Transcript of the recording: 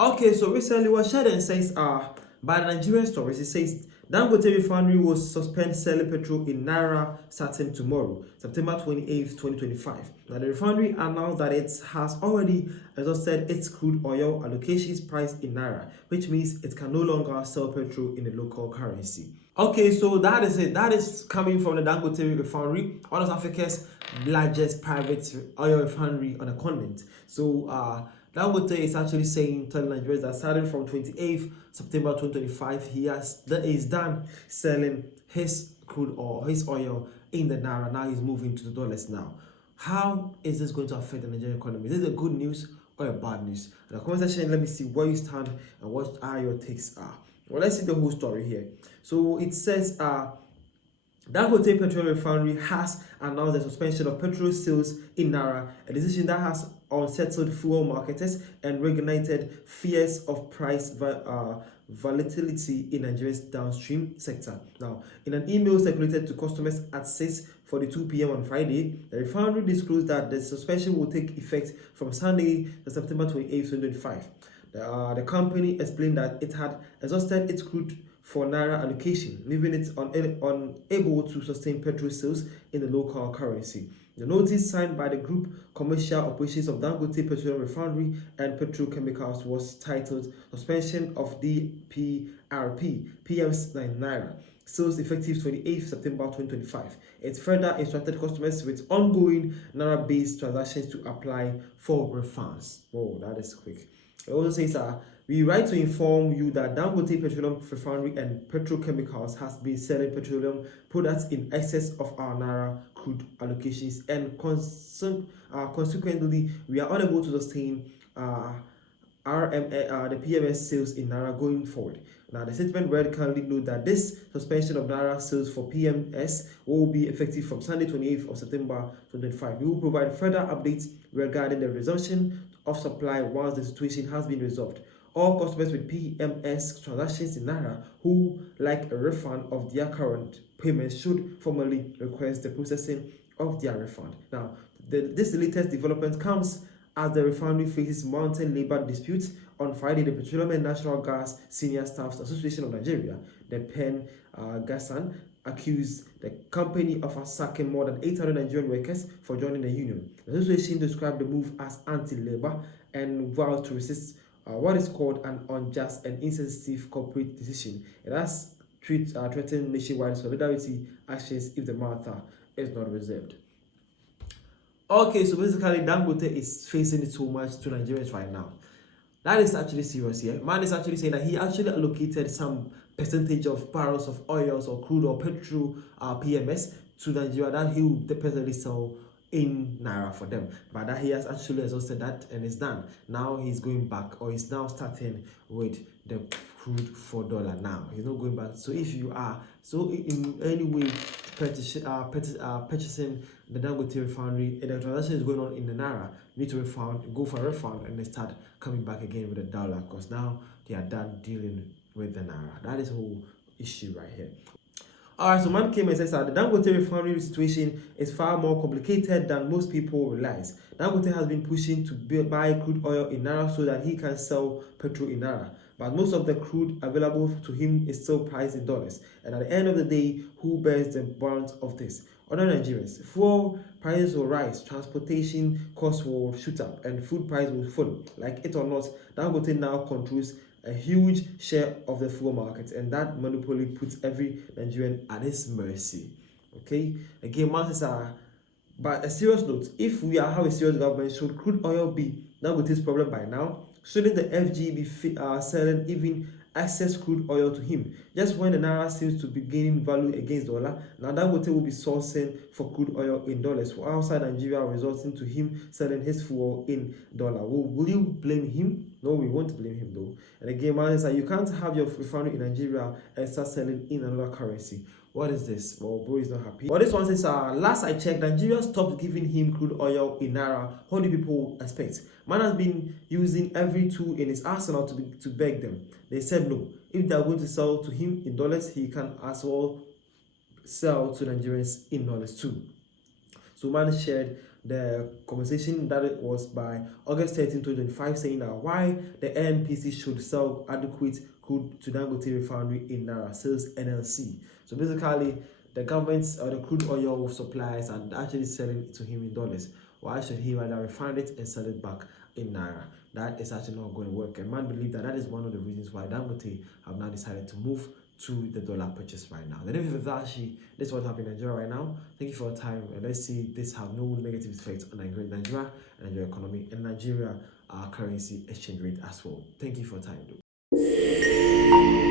Okay, so recently what Sheldon says by the Nigerian stories, it says Dangote refinery will suspend selling petrol in Naira starting tomorrow, September 28th, 2025. Now the refinery announced that it has already exhausted its crude oil allocations priced in Naira, which means it can no longer sell petrol in the local currency. Okay, so that is it. That is coming from the Dangote refinery, one of Africa's largest private oil refinery on the continent. So Dangote is actually telling Nigerians that starting from 28th September 2025, is done selling his crude oil, his oil in the Naira. Now he's moving to the dollars now. How is this going to affect the Nigerian economy? Is this a good news or a bad news? In the comment section, let me see where you stand and what your takes are. Well, let's see the whole story here. So it says Dangote Petroleum Refinery has announced the suspension of petrol sales in Naira, a decision that has unsettled fuel marketers and reignited fears of price volatility in Nigeria's downstream sector. Now, in an email circulated to customers at 6:42 p.m. on Friday, the refinery disclosed that the suspension will take effect from Sunday, September 28, 2025. The company explained that it had exhausted its crude for Naira allocation, leaving it unable to sustain petrol sales in the local currency. The notice signed by the Group Commercial Operations of Dangote Petroleum Refinery and Petrochemicals was titled Suspension of DPRP PM's Naira sales effective 28th September 2025. It further instructed customers with ongoing Naira-based transactions to apply for refunds. Whoa, that is quick. It also says we write to inform you that Dangote Petroleum Refinery and Petrochemicals has been selling petroleum products in excess of our Naira crude allocations, and consequently, we are unable to sustain the PMS sales in Naira going forward. Now, the statement read kindly note that this suspension of Naira sales for PMS will be effective from Sunday 28th of September 2025. We will provide further updates regarding the resumption of supply once the situation has been resolved. All customers with PMS transactions in Naira who like a refund of their current payments should formally request the processing of their refund. Now, this latest development comes as the refinery faces mounting labor disputes. On Friday, the Petroleum and Natural Gas Senior Staffs Association of Nigeria, the PEN GASAN, accused the company of sacking more than 800 Nigerian workers for joining the union. The association described the move as anti-labor and vowed to resist what is called an unjust and insensitive corporate decision. It has threatened nationwide solidarity actions if the matter is not resolved. Okay, so basically Dangote is facing it so much to Nigerians right now. That is actually serious here. Man is actually saying that he actually allocated some percentage of barrels of oils or crude or petrol PMS to Nigeria that he will definitely sell in Naira for them, but that he has actually exhausted that and is done. Now he's going back, or he's now starting with the crude $4 now. He's not going back. So if you are in any way purchasing the Dangote refinery and the transaction is going on in the Naira, you need to go for a refund and then start coming back again with the dollar, because now they are done dealing with the Naira. That is the whole issue right here. Alright, so man came and says that the Dangote refinery situation is far more complicated than most people realize. Dangote has been pushing to buy crude oil in Naira so that he can sell petrol in Naira. But most of the crude available to him is still priced in dollars. And at the end of the day, who bears the brunt of this? Other Nigerians. Fuel prices will rise, transportation costs will shoot up, and food prices will follow. Like it or not, Dangote now controls a huge share of the fuel market, and that monopoly puts every Nigerian at his mercy. Okay, again, masses are. But a serious note: if we have a serious government, should crude oil be Dangote's problem by now? Shouldn't the FG be selling even excess crude oil to him? Just when the Naira seems to be gaining value against dollar, now Dangote will be sourcing for crude oil in dollars for outside Nigeria, resulting to him selling his fuel in dollar. Will you blame him? No, we won't blame him though. And again, man, is that you can't have your refinery in Nigeria and start selling in another currency. What is this? Well, bro is not happy. Well, this one says, last I checked, Nigeria stopped giving him crude oil in Naira. What do people expect? Man has been using every tool in his arsenal to beg them. They said no. If they are going to sell to him in dollars, he can as well sell to Nigerians in dollars too. So man shared the conversation that it was by August 13, 2025, saying that why the NPC should sell adequate crude to Dangote refinery in Naira, says NLC. So basically, the government or the crude oil suppliers are actually selling it to him in dollars. Why should he rather refine it and sell it back in Naira? That is actually not going to work. And man believe that is one of the reasons why Dangote have now decided to move to the dollar purchase right now. The name is actually this is what happened in Nigeria right now. Thank you for your time, and let's see this have no negative effect on Nigeria and Nigeria economy and Nigeria currency exchange rate as well. Thank you for your time, though.